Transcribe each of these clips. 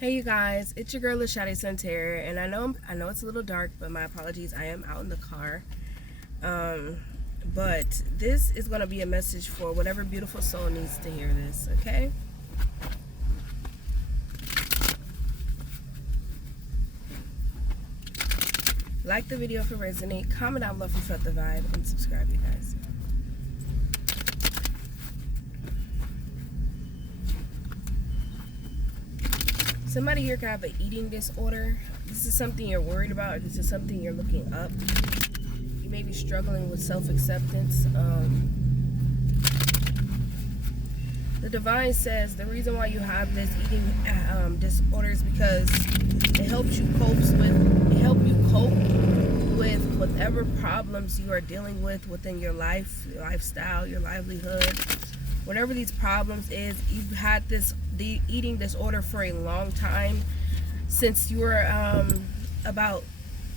Hey you guys, it's your girl Lashadi Santerre, and I know it's a little dark, but my apologies. I am out in the car. But this is gonna be a message for whatever beautiful soul needs to hear this, okay? Like the video if it resonates, comment down below if you felt the vibe, and subscribe, you guys. Somebody here could have an eating disorder. This is something you're worried about, or this is something you're looking up. You may be struggling with self-acceptance. The divine says the reason why you have this eating disorder is because it helps you cope with whatever problems you are dealing with within your life, your lifestyle, your livelihood. Whatever these problems is, you've had the eating disorder for a long time, since you were about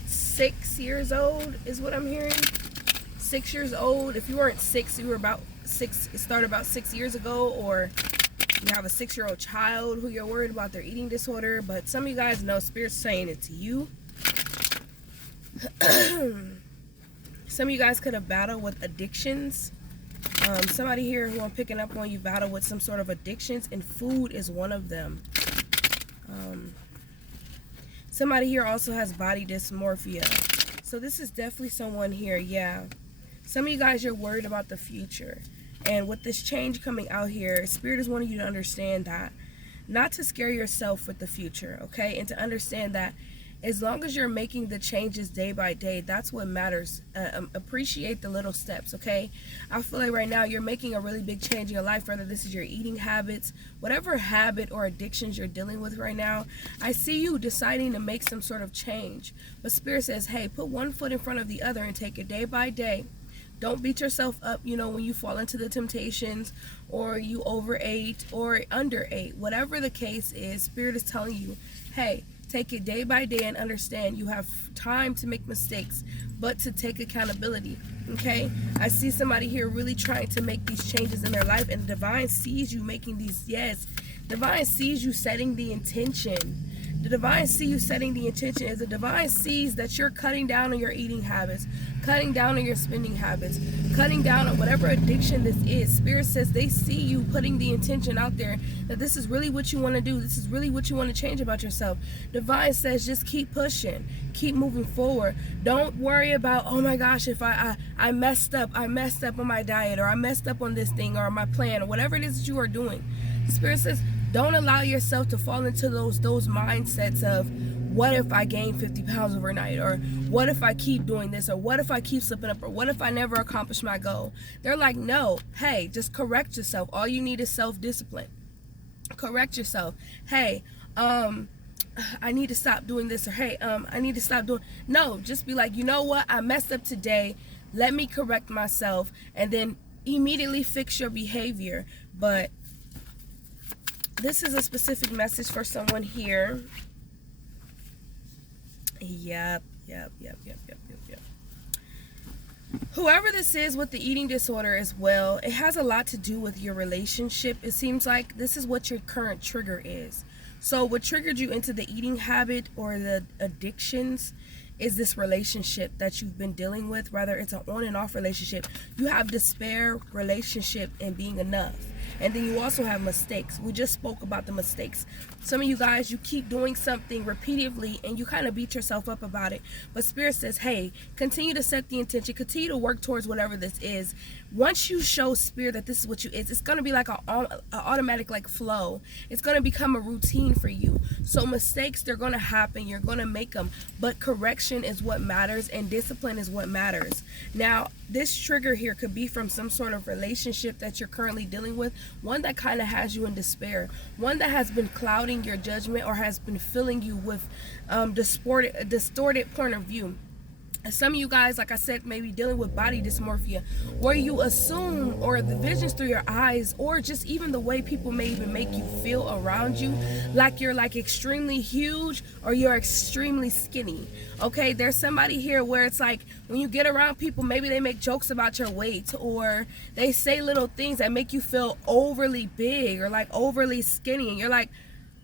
6 years old is what I'm hearing. 6 years old. If you weren't 6, you were about 6. It started about 6 years ago, or you have a 6-year-old child who you're worried about their eating disorder. But some of you guys know Spirit's saying it to you. Some of you guys could have battled with addictions. Somebody here who I'm picking up on, you battle with some sort of addictions, and food is one of them. Somebody here also has body dysmorphia. So this is definitely someone here, yeah. Some of you guys, you're worried about the future. And with this change coming out here, Spirit is wanting you to understand that. Not to scare yourself with the future, okay? And to understand that as long as you're making the changes day by day, that's what matters. Appreciate the little steps, okay? I feel like right now you're making a really big change in your life, whether this is your eating habits, whatever habit or addictions you're dealing with right now. I see you deciding to make some sort of change. But Spirit says, hey, put one foot in front of the other and take it day by day. Don't beat yourself up, when you fall into the temptations, or you overate or underate. Whatever the case is, Spirit is telling you, hey, take it day by day and understand you have time to make mistakes, but to take accountability, okay? I see somebody here really trying to make these changes in their life, and the divine sees you making these, yes. Divine sees you setting the intention. The divine sees you setting the intention is the divine sees that you're cutting down on your eating habits, cutting down on your spending habits, cutting down on whatever addiction this is. Spirit says they see you putting the intention out there that this is really what you want to do. This is really what you want to change about yourself. Divine says just keep pushing, keep moving forward. Don't worry about, oh my gosh, if I messed up on my diet, or I messed up on this thing, or my plan, or whatever it is that you are doing. The Spirit says don't allow yourself to fall into those mindsets of, what if I gain 50 pounds overnight? Or what if I keep doing this? Or what if I keep slipping up? Or what if I never accomplish my goal? They're like, no, hey, just correct yourself. All you need is self-discipline. Correct yourself. Hey, I need to stop doing this. Or hey, I need to stop doing. No, just be like, you know what? I messed up today. Let me correct myself. And then immediately fix your behavior. But this is a specific message for someone here. Yep. Whoever this is with the eating disorder as well, it has a lot to do with your relationship. It seems like this is what your current trigger is. So what triggered you into the eating habit or the addictions is this relationship that you've been dealing with, whether it's an on and off relationship. You have despair, relationship, and being enough. And then you also have mistakes. We just spoke about the mistakes. Some of you guys, you keep doing something repeatedly and you kind of beat yourself up about it. But Spirit says, hey, continue to set the intention. Continue to work towards whatever this is. Once you show Spirit that this is what you is, it's going to be like an automatic flow. It's going to become a routine for you. So mistakes, they're going to happen. You're going to make them. But correction is what matters, and discipline is what matters. Now, this trigger here could be from some sort of relationship that you're currently dealing with, one that kind of has you in despair, one that has been clouding your judgment or has been filling you with distorted point of view. Some of you guys, like I said, may be dealing with body dysmorphia, where you assume, or the visions through your eyes, or just even the way people may even make you feel around you, like you're like extremely huge or you're extremely skinny. Okay, there's somebody here where it's like when you get around people, maybe they make jokes about your weight, or they say little things that make you feel overly big or like overly skinny, and you're like,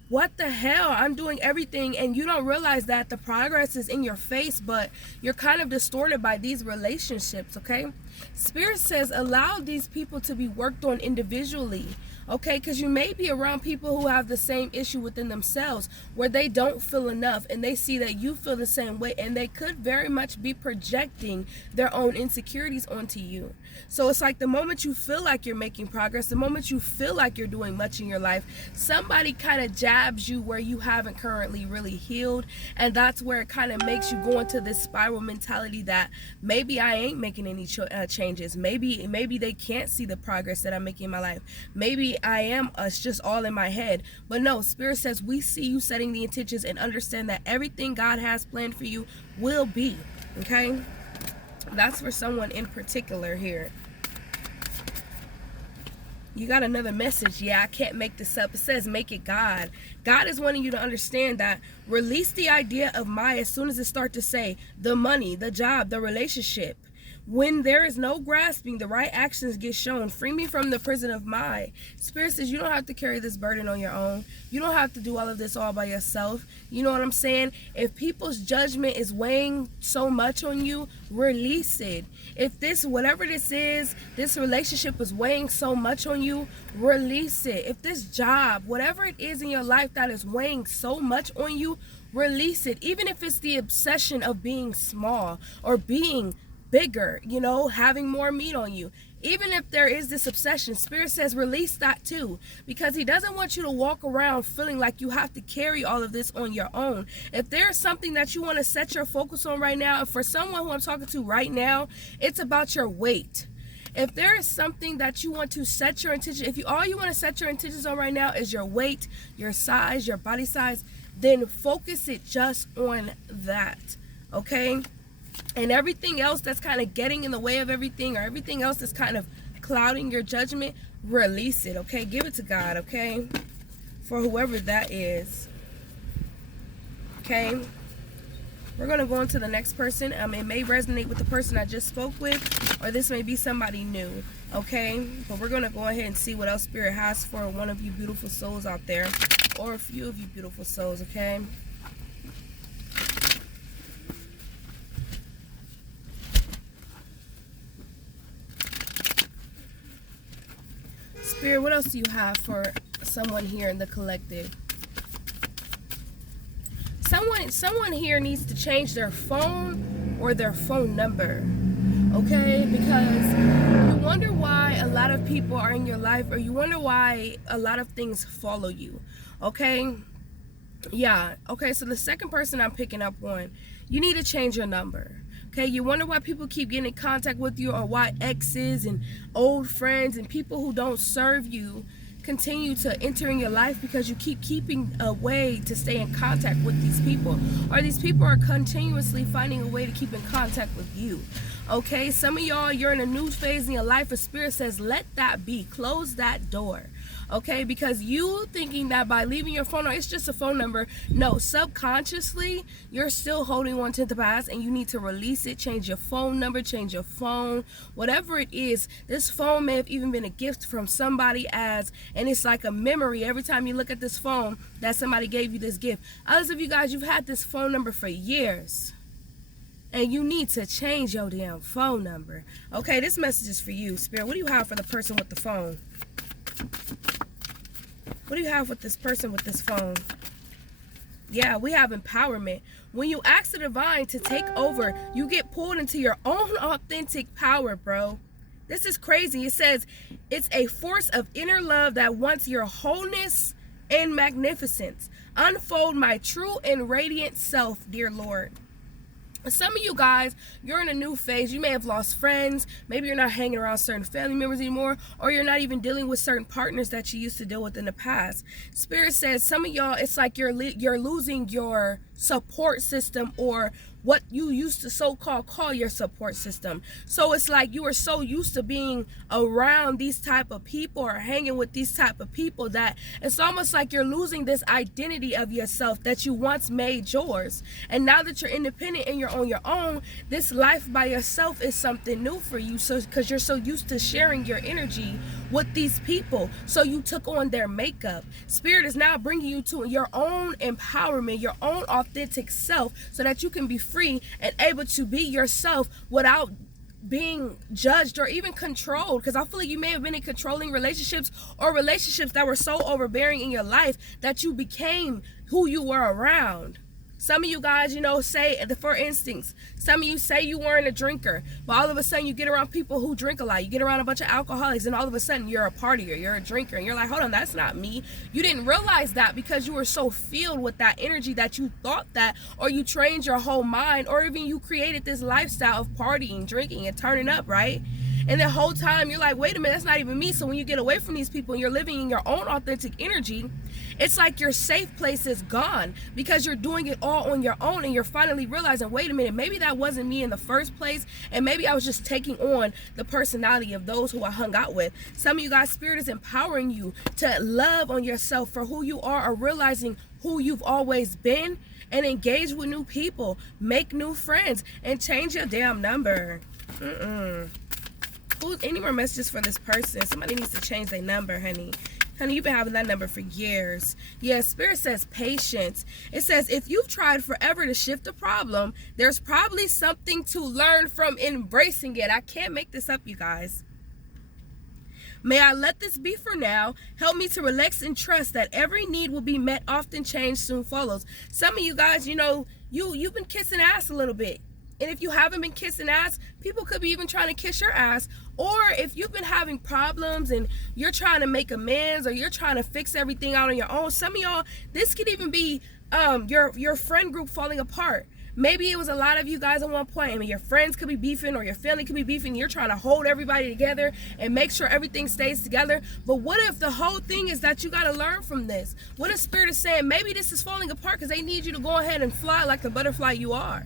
what the hell, I'm doing everything, and you don't realize that the progress is in your face, but you're kind of distorted by these relationships. Okay, Spirit says allow these people to be worked on individually. Okay, because you may be around people who have the same issue within themselves, where they don't feel enough, and they see that you feel the same way, and they could very much be projecting their own insecurities onto you. So it's like the moment you feel like you're making progress, the moment you feel like you're doing much in your life, somebody kind of jabs you where you haven't currently really healed, and that's where it kind of makes you go into this spiral mentality that maybe I ain't making any changes. Maybe they can't see the progress that I'm making in my life. Maybe I am, it's just all in my head. But no, Spirit says we see you setting the intentions and understand that everything God has planned for you will be. Okay, that's for someone in particular here. You got another message. Yeah, I can't make this up. It says make it God. God is wanting you to understand that release the idea of my as soon as it starts to say the money, the job, the relationship. When there is no grasping, the right actions get shown. Free me from the prison of my. Spirit says you don't have to carry this burden on your own. You don't have to do all of this all by yourself. You know what I'm saying? If people's judgment is weighing so much on you, release it. If this, whatever this is, this relationship is weighing so much on you, release it. If this job, whatever it is in your life that is weighing so much on you, release it. Even if it's the obsession of being small or being bigger, you know, having more meat on you. Even if there is this obsession, Spirit says release that too, because he doesn't want you to walk around feeling like you have to carry all of this on your own. If there's something that you want to set your focus on right now, and for someone who I'm talking to right now, it's about your weight. If there is something that you want to set your intention, if you all you want to set your intentions on right now is your weight, your size, your body size, then focus it just on that. Okay? And everything else that's kind of getting in the way of everything, or everything else that's kind of clouding your judgment, release it. Okay, give it to God. Okay, for whoever that is. Okay, we're gonna go on to the next person. It may resonate with the person I just spoke with, or this may be somebody new. Okay, but we're gonna go ahead and see what else Spirit has for one of you beautiful souls out there, or a few of you beautiful souls. Okay. Spirit, what else do you have for someone here in the collective? Someone here needs to change their phone or their phone number. Okay? Because you wonder why a lot of people are in your life, or you wonder why a lot of things follow you. Okay? Yeah. Okay, so the second person I'm picking up on, you need to change your number. Okay, you wonder why people keep getting in contact with you, or why exes and old friends and people who don't serve you continue to enter in your life, because you keep keeping a way to stay in contact with these people, or these people are continuously finding a way to keep in contact with you. Okay, some of y'all, you're in a new phase in your life, and Spirit says let that be. Close that door. Okay, because you thinking that by leaving your phone, or it's just a phone number, no, subconsciously you're still holding on to the past, and you need to release it. Change your phone number, change your phone, whatever it is. This phone may have even been a gift from somebody, and it's like a memory every time you look at this phone that somebody gave you this gift. Others of you guys, you've had this phone number for years, and you need to change your damn phone number. Okay, this message is for you, Spirit. What do you have for the person with the phone? What do you have with this person with this phone? Yeah, we have empowerment. When you ask the divine to take over, you get pulled into your own authentic power, bro. This is crazy. It says it's a force of inner love that wants your wholeness and magnificence. Unfold my true and radiant self, dear Lord. Some of you guys, you're in a new phase. You may have lost friends. Maybe you're not hanging around certain family members anymore, or you're not even dealing with certain partners that you used to deal with in the past. Spirit says some of y'all, it's like you're losing your support system, or what you used to so-called call your support system. So it's like you were so used to being around these type of people, or hanging with these type of people, that it's almost like you're losing this identity of yourself that you once made yours. And now that you're independent and you're on your own, this life by yourself is something new for you. So because you're so used to sharing your energy with these people, so you took on their makeup. Spirit is now bringing you to your own empowerment, your own authentic self, so that you can be free and able to be yourself without being judged or even controlled. Because I feel like you may have been in controlling relationships, or relationships that were so overbearing in your life that you became who you were around. Some of you guys, you know, say, for instance, some of you say you weren't a drinker, but all of a sudden you get around people who drink a lot. You get around a bunch of alcoholics, and all of a sudden you're a partier, you're a drinker, and you're like, hold on, that's not me. You didn't realize that because you were so filled with that energy that you thought that, or you trained your whole mind, or even you created this lifestyle of partying, drinking, and turning up, right? And the whole time you're like, wait a minute, that's not even me. So when you get away from these people and you're living in your own authentic energy, it's like your safe place is gone, because you're doing it all on your own, and you're finally realizing, wait a minute, maybe that wasn't me in the first place, and maybe I was just taking on the personality of those who I hung out with. Some of you guys, Spirit is empowering you to love on yourself for who you are, or realizing who you've always been, and engage with new people, make new friends, and change your damn number. Any more messages for this person? Somebody needs to change their number, honey. Honey, you've been having that number for years. Yeah, Spirit says patience. It says, if you've tried forever to shift a problem, there's probably something to learn from embracing it. I can't make this up, you guys. May I let this be for now. Help me to relax and trust that every need will be met. Often change soon follows. Some of you guys, you know, you've been kissing ass a little bit. And if you haven't been kissing ass, people could be even trying to kiss your ass. Or if you've been having problems and you're trying to make amends, or you're trying to fix everything out on your own, some of y'all, this could even be your friend group falling apart. Maybe it was a lot of you guys at one point. I mean, your friends could be beefing, or your family could be beefing. You're trying to hold everybody together and make sure everything stays together. But what if the whole thing is that you got to learn from this? What if Spirit is saying, maybe this is falling apart because they need you to go ahead and fly like the butterfly you are?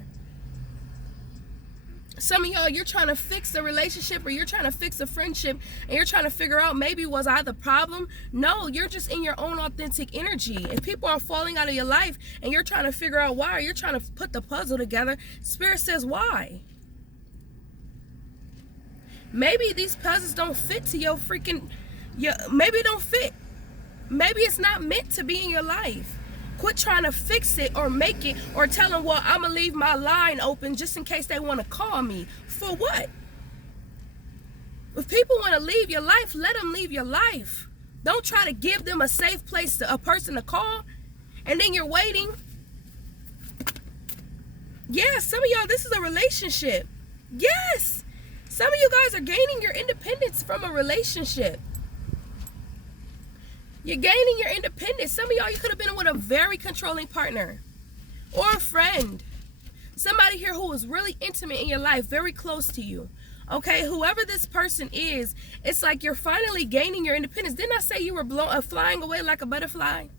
Some of y'all, you're trying to fix the relationship, or you're trying to fix a friendship, and you're trying to figure out, maybe was I the problem? No, you're just in your own authentic energy. If people are falling out of your life and you're trying to figure out why, or you're trying to put the puzzle together, Spirit says why. Maybe these puzzles don't fit to your maybe it don't fit. Maybe it's not meant to be in your life. Quit trying to fix it or make it, or tell them, well, I'm going to leave my line open just in case they want to call me. For what? If people want to leave your life, let them leave your life. Don't try to give them a safe place, a person to call, and then you're waiting. Yeah, some of y'all, this is a relationship. Yes. Some of you guys are gaining your independence from a relationship. You're gaining your independence. Some of y'all, you could have been with a very controlling partner or a friend. Somebody here who was really intimate in your life, very close to you. Okay, whoever this person is, it's like you're finally gaining your independence. Didn't I say you were flying away like a butterfly?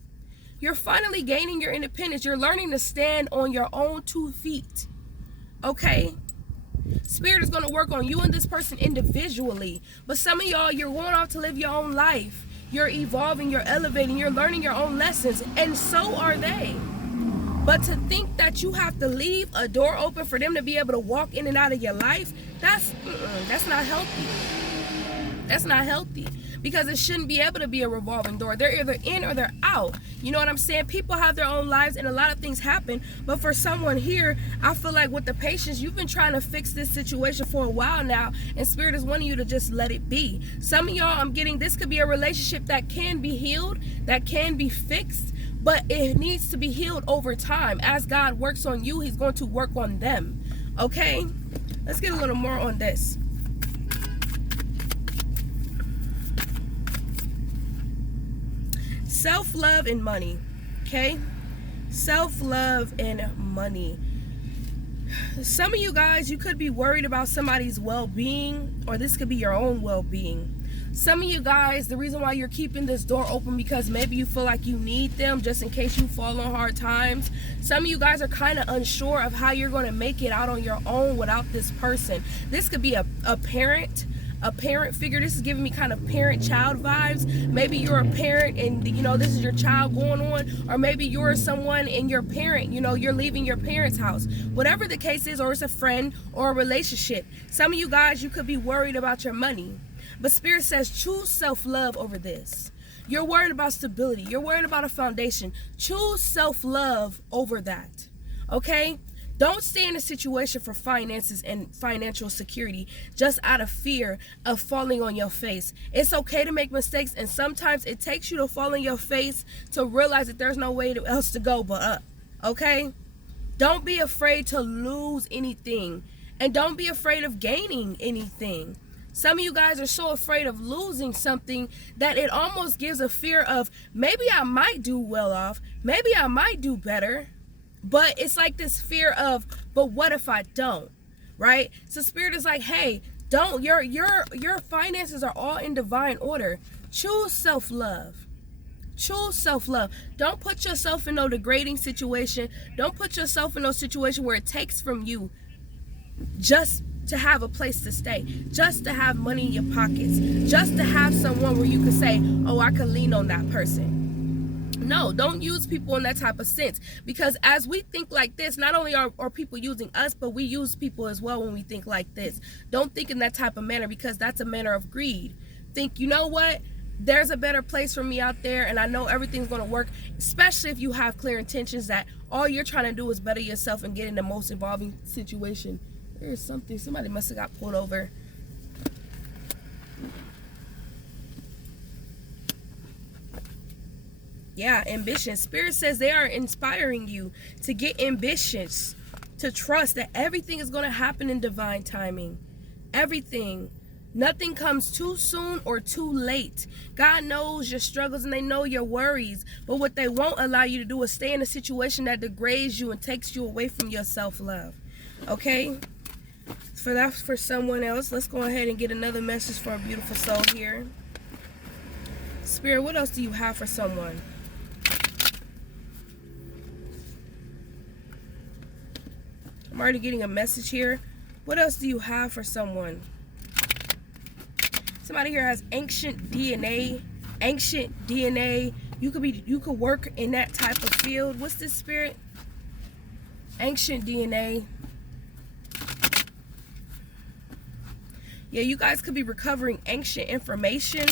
You're finally gaining your independence. You're learning to stand on your own 2 feet. Okay? Spirit is going to work on you and this person individually. But some of y'all, you're going off to live your own life. You're evolving, you're elevating, you're learning your own lessons, and so are they. But to think that you have to leave a door open for them to be able to walk in and out of your life, that's not healthy. That's not healthy, because it shouldn't be able to be a revolving door. They're either in or they're out. You know what I'm saying? People have their own lives and a lot of things happen. But for someone here, I feel like with the patience, you've been trying to fix this situation for a while now, and Spirit is wanting you to just let it be. Some of y'all, I'm getting, this could be a relationship that can be healed, that can be fixed, but it needs to be healed over time. As God works on you, He's going to work on them. Okay? Let's get a little more on this. Self-love and money. Okay? Self-love and money. Some of you guys, you could be worried about somebody's well-being, or this could be your own well-being. Some of you guys, the reason why you're keeping this door open, because maybe you feel like you need them just in case you fall on hard times. Some of you guys are kind of unsure of how you're going to make it out on your own without this person. This could be a parent figure. This is giving me kind of parent-child vibes. Maybe you're a parent and, you know, this is your child going on, or maybe you're someone and your parent, you know, you're leaving your parents' house. Whatever the case is, or it's a friend or a relationship. Some of you guys, you could be worried about your money, But Spirit says choose self-love over this. You're worried about stability. You're worried about a foundation. Choose self-love over that. Okay? Don't stay in a situation for finances and financial security just out of fear of falling on your face. It's okay to make mistakes, and sometimes it takes you to fall on your face to realize that there's no way else to go but up. Okay? Don't be afraid to lose anything, and don't be afraid of gaining anything. Some of you guys are so afraid of losing something that it almost gives a fear of, maybe I might do well off, maybe I might do better, but it's like this fear of, but what if I don't, right? So Spirit is like, hey, don't, your finances are all in divine order. Choose self-love. Choose self-love. Don't put yourself in no degrading situation. Don't put yourself in no situation where it takes from you just to have a place to stay, just to have money in your pockets, just to have someone where you can say, oh, I can lean on that person. No, don't use people in that type of sense, because as we think like this, not only are people using us, but we use people as well when we think like this. Don't think in that type of manner, because that's a manner of greed. Think, you know what? There's a better place for me out there, and I know everything's going to work, especially if you have clear intentions that all you're trying to do is better yourself and get in the most involving situation. There's something, somebody must have got pulled over. Yeah, ambition. Spirit says they are inspiring you to get ambitious, to trust that everything is going to happen in divine timing. Everything. Nothing comes too soon or too late. God knows your struggles and they know your worries. But what they won't allow you to do is stay in a situation that degrades you and takes you away from your self-love. Okay? For someone else, let's go ahead and get another message for a beautiful soul here. Spirit, what else do you have for someone? I'm already getting a message here. What else do you have for someone? Somebody here has ancient DNA. Ancient DNA. You could work in that type of field. What's this, Spirit? Ancient DNA. Yeah, you guys could be recovering ancient information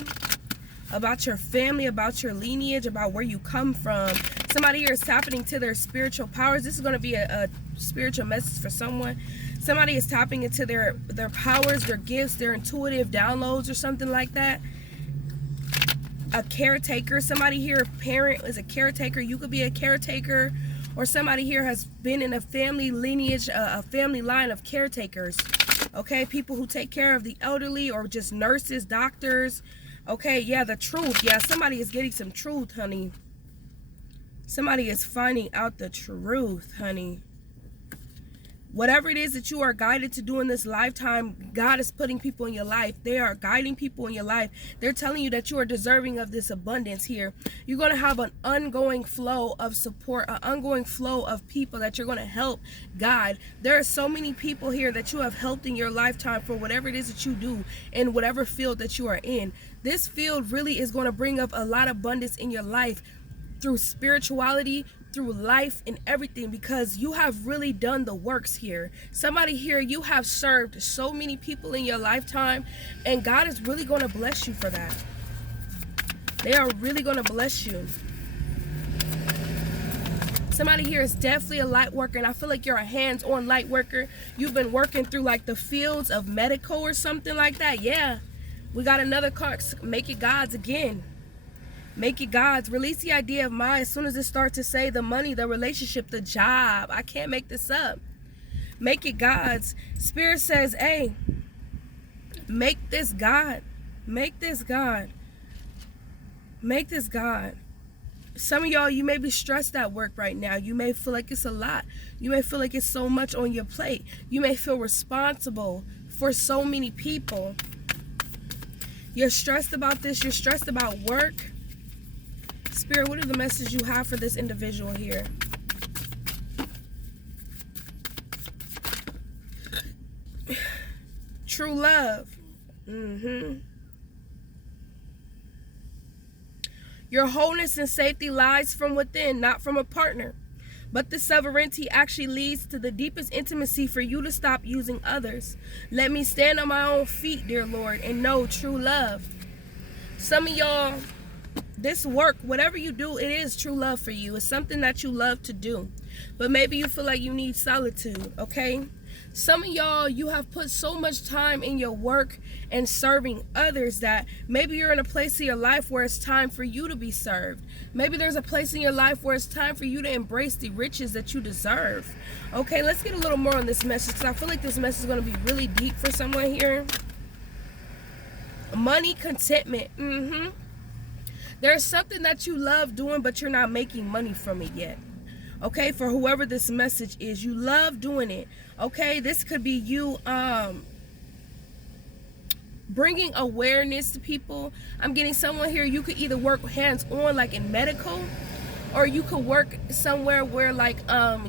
about your family, about your lineage, about where you come from. Somebody here is tapping into their spiritual powers. This is going to be a spiritual message for someone. Somebody is tapping into their powers, their gifts, their intuitive downloads or something like that. A caretaker. Somebody here, a parent, is a caretaker. You could be a caretaker. Or somebody here has been in a family lineage, a family line of caretakers. Okay, people who take care of the elderly, or just nurses, doctors. Okay, yeah, the truth. Yeah, somebody is getting some truth, honey. Somebody is finding out the truth, honey. Whatever it is that you are guided to do in this lifetime, God is putting people in your life. They are guiding people in your life. They're telling you that you are deserving of this abundance here. You're going to have an ongoing flow of support, an ongoing flow of people that you're going to help guide. There are so many people here that you have helped in your lifetime for whatever it is that you do in whatever field that you are in. This field really is going to bring up a lot of abundance in your life through spirituality, through life and everything, because you have really done the works here. Somebody here, you have served so many people in your lifetime, and God is really going to bless you for that. They are really going to bless you. Somebody here is definitely a light worker, and I feel like you're a hands-on light worker. You've been working through like the fields of medical or something like that. Yeah, we got another card. Make it God's again. Make it God's. Release the idea of mine as soon as it starts to say the money, the relationship, the job. I can't make this up. Make it God's. Spirit says, hey, make this God. Make this God. Make this God. Some of y'all, you may be stressed at work right now. You may feel like it's a lot. You may feel like it's so much on your plate. You may feel responsible for so many people. You're stressed about this. You're stressed about work. Spirit, what are the messages you have for this individual here? True love. Your wholeness and safety lies from within, not from a partner. But this sovereignty actually leads to the deepest intimacy for you to stop using others. Let me stand on my own feet, dear Lord, and know true love. Some of y'all, this work, whatever you do, it is true love for you. It's something that you love to do. But maybe you feel like you need solitude, okay? Some of y'all, you have put so much time in your work and serving others that maybe you're in a place in your life where it's time for you to be served. Maybe there's a place in your life where it's time for you to embrace the riches that you deserve. Okay, let's get a little more on this message, because I feel like this message is going to be really deep for someone here. Money, contentment. There's something that you love doing, but you're not making money from it yet. Okay, for whoever this message is, you love doing it. Okay, this could be you bringing awareness to people. I'm getting someone here, you could either work hands-on like in medical, or you could work somewhere where like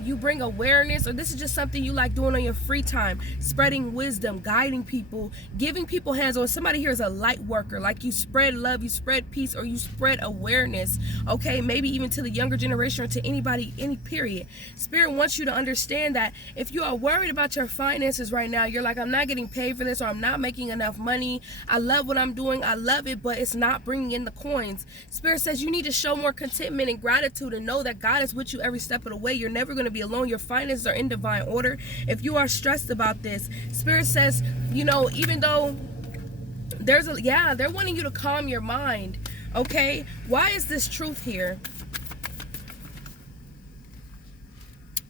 you bring awareness, or this is just something you like doing on your free time, spreading wisdom, guiding people, giving people hands-on. Somebody here is a light worker, like you spread love, you spread peace, or you spread awareness. Okay, maybe even to the younger generation or to anybody, any period. Spirit wants you to understand that if you are worried about your finances right now, you're like, I'm not getting paid for this, or I'm not making enough money. I love what I'm doing, I love it, but it's not bringing in the coins. Spirit says you need to show more contentment and gratitude and know that God is with you every step of the way. You're never going to be alone. Your finances are in divine order. If you are stressed about this, Spirit says, you know, even though there's a, they're wanting you to calm your mind. Okay, why is this truth here?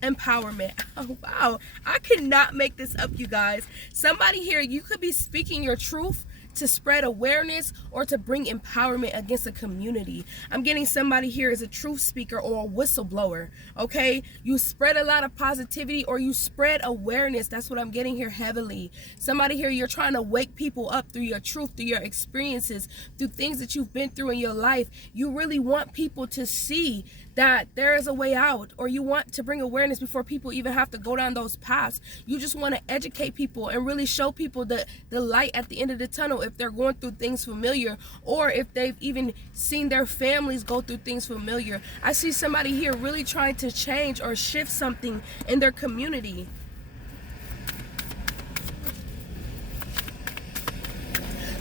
Empowerment. Oh wow, I cannot make this up, you guys. Somebody here, you could be speaking your truth to spread awareness or to bring empowerment against a community. I'm getting somebody here as a truth speaker or a whistleblower. Okay, you spread a lot of positivity or you spread awareness. That's what I'm getting here heavily. Somebody here, you're trying to wake people up through your truth, through your experiences, through things that you've been through in your life. You really want people to see that there is a way out, or you want to bring awareness before people even have to go down those paths. You just want to educate people and really show people the light at the end of the tunnel if they're going through things familiar, or if they've even seen their families go through things familiar. I see somebody here really trying to change or shift something in their community.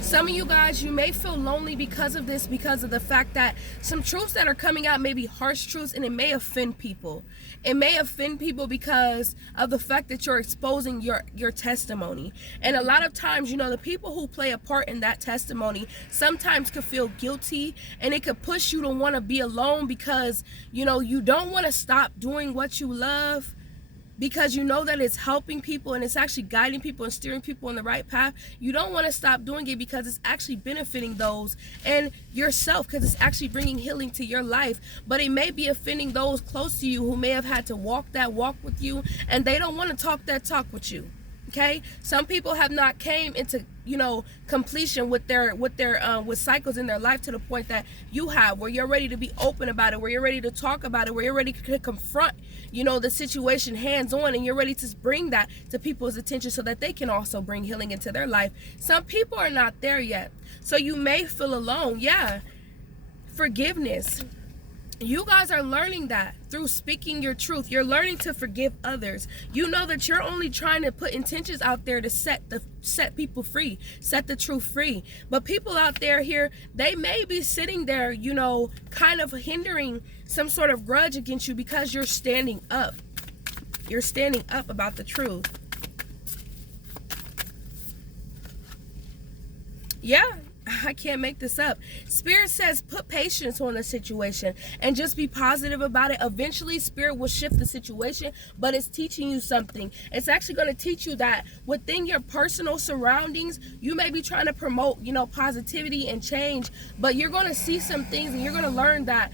Some of you guys, you may feel lonely because of this, because of the fact that some truths that are coming out may be harsh truths, and it may offend people. It may offend people because of the fact that you're exposing your testimony. And a lot of times, you know, the people who play a part in that testimony sometimes could feel guilty, and it could push you to want to be alone because, you know, you don't want to stop doing what you love, because you know that it's helping people and it's actually guiding people and steering people on the right path. You don't want to stop doing it because it's actually benefiting those and yourself, because it's actually bringing healing to your life. But it may be offending those close to you who may have had to walk that walk with you, and they don't want to talk that talk with you. Okay, some people have not came into, you know, completion with their with cycles in their life to the point that you have, where you're ready to be open about it, where you're ready to talk about it, where you're ready to confront, you know, the situation hands on, and you're ready to bring that to people's attention so that they can also bring healing into their life. Some people are not there yet, so you may feel alone. Forgiveness. You guys are learning that through speaking your truth. You're learning to forgive others. You know that you're only trying to put intentions out there to set people free, set the truth free. But people out there here, they may be sitting there, you know, kind of hindering some sort of grudge against you because you're standing up. You're standing up about the truth. Yeah. I can't make this up. Spirit says put patience on the situation and just be positive about it. Eventually, Spirit will shift the situation, but it's teaching you something. It's actually going to teach you that within your personal surroundings, you may be trying to promote, you know, positivity and change, but you're going to see some things and you're going to learn that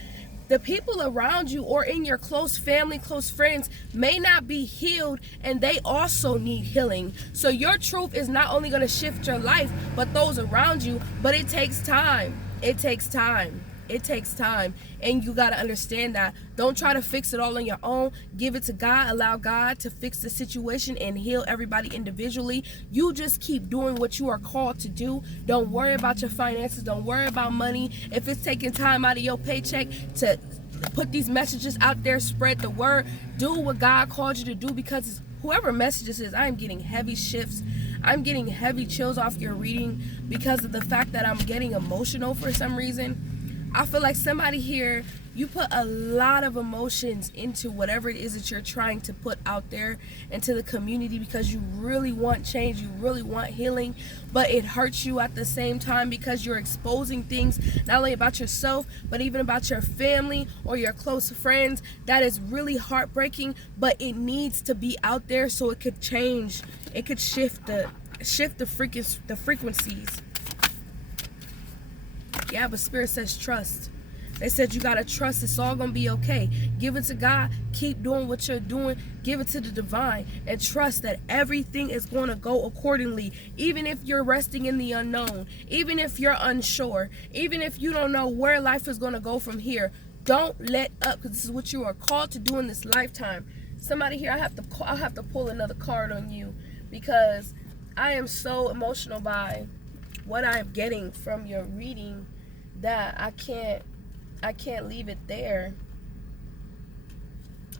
the people around you or in your close family, close friends may not be healed, and they also need healing. So your truth is not only going to shift your life, but those around you. But it takes time. It takes time. It takes time. And you got to understand that. Don't try to fix it all on your own. Give it to God. Allow God to fix the situation and heal everybody individually. You just keep doing what you are called to do. Don't worry about your finances. Don't worry about money. If it's taking time out of your paycheck to Put these messages out there, spread the word, do what God called you to do, because whoever messages is, I am getting heavy shifts. I'm getting heavy chills off your reading because of the fact that I'm getting emotional for some reason. I feel like somebody here, you put a lot of emotions into whatever it is that you're trying to put out there into the community, because you really want change, you really want healing, but it hurts you at the same time because you're exposing things not only about yourself but even about your family or your close friends. That is really heartbreaking, but it needs to be out there so it could change. It could shift the frequencies. Yeah, but Spirit says trust. They said you gotta trust it's all gonna be okay. Give it to God. Keep doing what you're doing. Give it to the divine and trust that everything is gonna go accordingly. Even if you're resting in the unknown, even if you're unsure, even if you don't know where life is gonna go from here, don't let up, because this is what you are called to do in this lifetime. Somebody here, I'll have to pull another card on you, because I am so emotional by what I'm getting from your reading that I can't leave it there.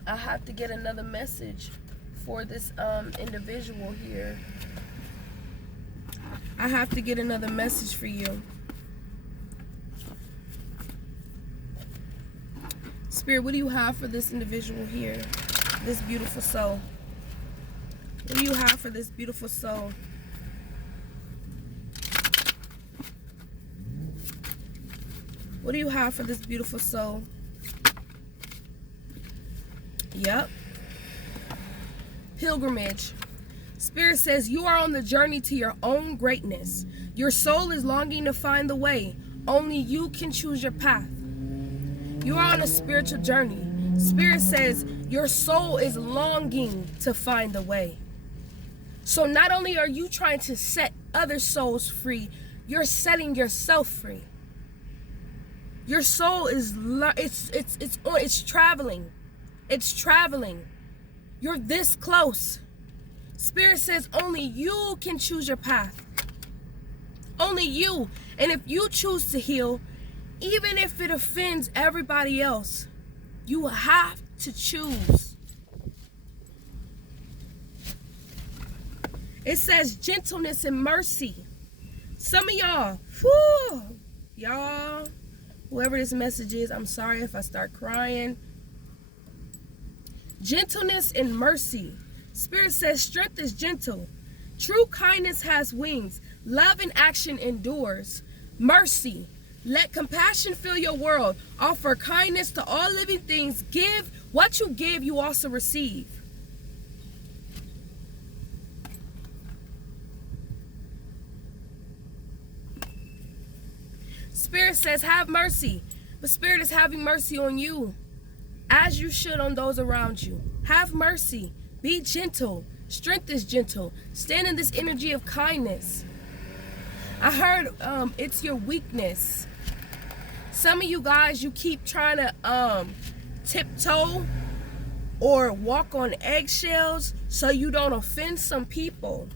I have to get another message for this individual here. I have to get another message for you. Spirit, what do you have for this individual here? This beautiful soul. What do you have for this beautiful soul? What do you have for this beautiful soul? Yep. Pilgrimage. Spirit says you are on the journey to your own greatness. Your soul is longing to find the way. Only you can choose your path. You are on a spiritual journey. Spirit says your soul is longing to find the way. So not only are you trying to set other souls free, you're setting yourself free. Your soul is it's traveling. It's traveling. You're this close. Spirit says only you can choose your path. Only you. And if you choose to heal, even if it offends everybody else, you have to choose. It says gentleness and mercy. Some of y'all, y'all, whoever this message is, I'm sorry if I start crying. Gentleness and mercy. Spirit says strength is gentle. True kindness has wings. Love in action endures. Mercy. Let compassion fill your world. Offer kindness to all living things. Give what you give, you also receive. Spirit says have mercy. But Spirit is having mercy on you, as you should on those around you. Have mercy. Be gentle. Strength is gentle. Stand in this energy of kindness. I heard it's your weakness. Some of you guys, you keep trying to tiptoe or walk on eggshells so you don't offend some people.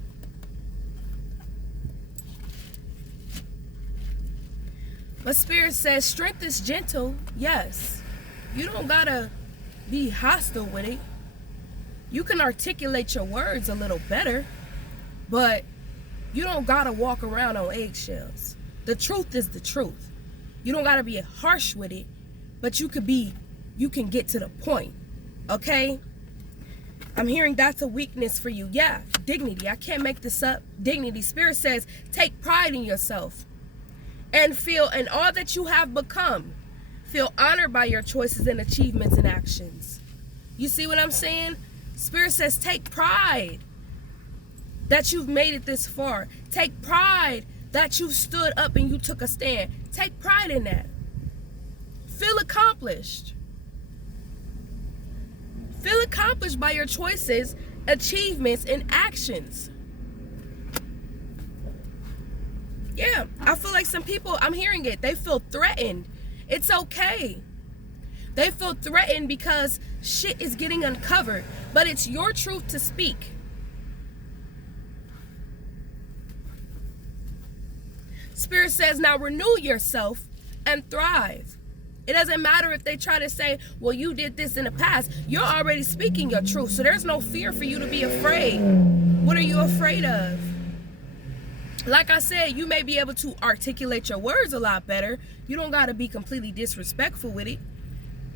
But Spirit says strength is gentle. Yes. You don't gotta be hostile with it. You can articulate your words a little better, but you don't gotta walk around on eggshells. The truth is the truth. You don't gotta be harsh with it, but you can get to the point. Okay? I'm hearing that's a weakness for you. Yeah, dignity. I can't make this up. Dignity. Spirit says take pride in yourself and feel in all that you have become. Feel honored by your choices and achievements and actions. You see what I'm saying? Spirit says take pride that you've made it this far. Take pride that you stood up and you took a stand. Take pride in that. Feel accomplished. Feel accomplished by your choices, achievements, and actions. Yeah, I feel like some people, I'm hearing it, they feel threatened. It's okay. They feel threatened because shit is getting uncovered, but it's your truth to speak. Spirit says now renew yourself and thrive. It doesn't matter if they try to say, well, you did this in the past. You're already speaking your truth. So there's no fear for you to be afraid. What are you afraid of? Like I said, you may be able to articulate your words a lot better. You don't got to be completely disrespectful with it.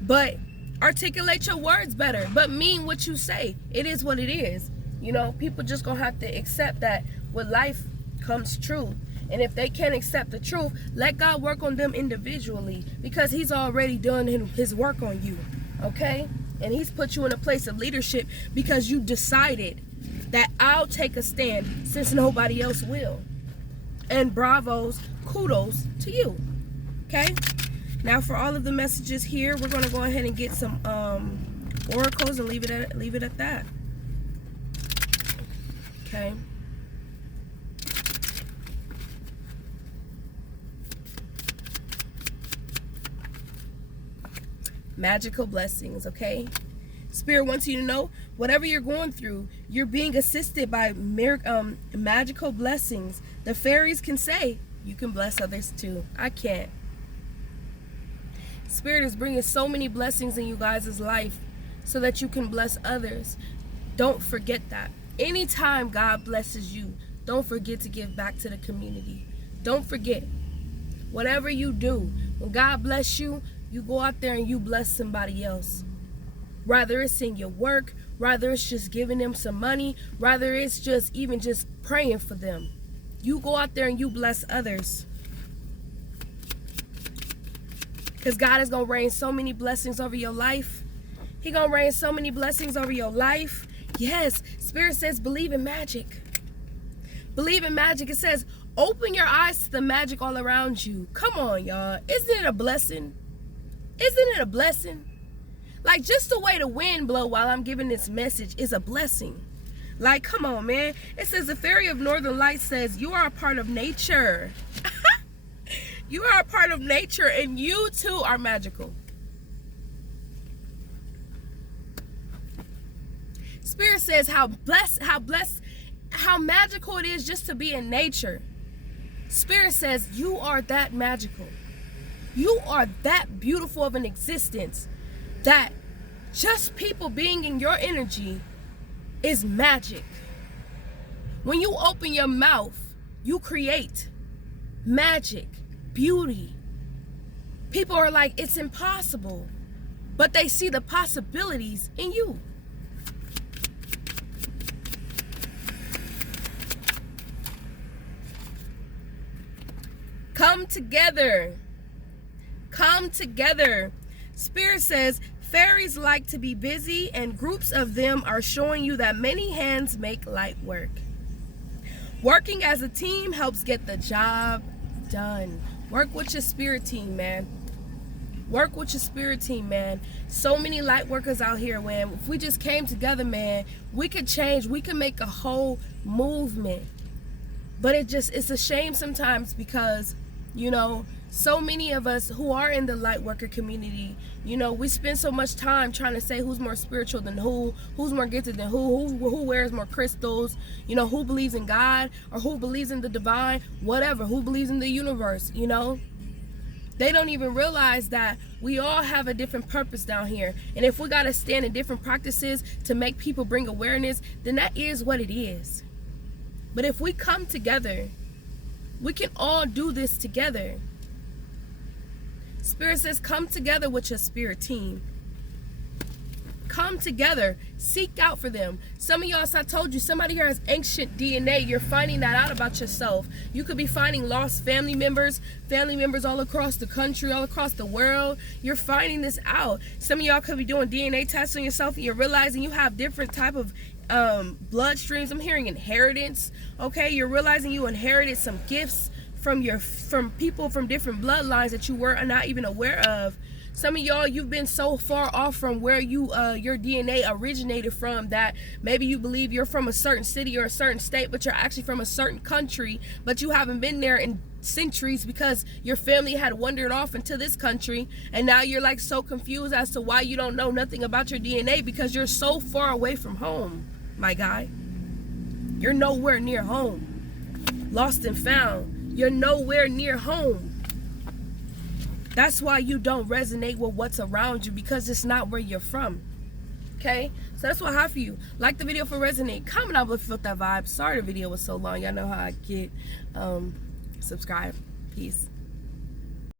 But articulate your words better. But mean what you say. It is what it is. You know, people just going to have to accept that with life comes truth. And if they can't accept the truth, let God work on them individually, because he's already done his work on you, okay? And he's put you in a place of leadership because you decided that I'll take a stand since nobody else will. And bravos, kudos to you, okay? Now for all of the messages here, we're going to go ahead and get some oracles and leave it at that, okay? Magical blessings, okay? Spirit wants you to know, whatever you're going through, you're being assisted by magical blessings. The fairies can say, you can bless others too. I can't. Spirit is bringing so many blessings in you guys' life so that you can bless others. Don't forget that. Anytime God blesses you, don't forget to give back to the community. Don't forget. Whatever you do, when God bless you, you go out there and you bless somebody else. Rather it's in your work, rather it's just giving them some money, rather it's just even just praying for them. You go out there and you bless others. Because God is going to rain so many blessings over your life. He's going to rain so many blessings over your life. Yes, Spirit says believe in magic. Believe in magic. It says open your eyes to the magic all around you. Come on, y'all. Isn't it a blessing? Isn't it a blessing? Like, just the way the wind blow while I'm giving this message is a blessing. Like, come on, man. It says the fairy of Northern Lights says you are a part of nature. You are a part of nature, and you too are magical. Spirit says how magical it is just to be in nature. Spirit says you are that magical. You are that beautiful of an existence that just people being in your energy is magic. When you open your mouth, you create magic, beauty. People are like, it's impossible, but they see the possibilities in you. Come together. Come together. Spirit says fairies like to be busy, and groups of them are showing you that many hands make light work. Working as a team helps get the job done. Work with your spirit team, man. Work with your spirit team, man. So many light workers out here, man. If we just came together, man, we could change. We could make a whole movement. But it's a shame sometimes because, you know, so many of us who are in the light worker community, you know, we spend so much time trying to say who's more spiritual than who's more gifted than who wears more crystals, you know, who believes in God or who believes in the divine, whatever, who believes in the universe, you know. They don't even realize that we all have a different purpose down here. And if we got to stand in different practices to make people bring awareness, then that is what it is. But if we come together, we can all do this together. Spirit says, come together with your spirit team. Come together. Seek out for them. Some of y'all, as I told you, somebody here has ancient DNA. You're finding that out about yourself. You could be finding lost family members all across the country, all across the world. You're finding this out. Some of y'all could be doing DNA tests on yourself, and you're realizing you have different type of blood streams. I'm hearing inheritance. Okay, you're realizing you inherited some gifts from people from different bloodlines that you were not even aware of. Some of y'all, you've been so far off from where your DNA originated from that maybe you believe you're from a certain city or a certain state, but you're actually from a certain country, but you haven't been there in centuries because your family had wandered off into this country, and now you're like so confused as to why you don't know nothing about your DNA because you're so far away from home, my guy. You're nowhere near home. Lost and found. You're nowhere near home. That's why you don't resonate with what's around you, because it's not where you're from. Okay, so that's what I have for you. Like the video for resonate. Comment down below if you felt that vibe. Sorry the video was so long. Y'all know how I get. Subscribe. Peace.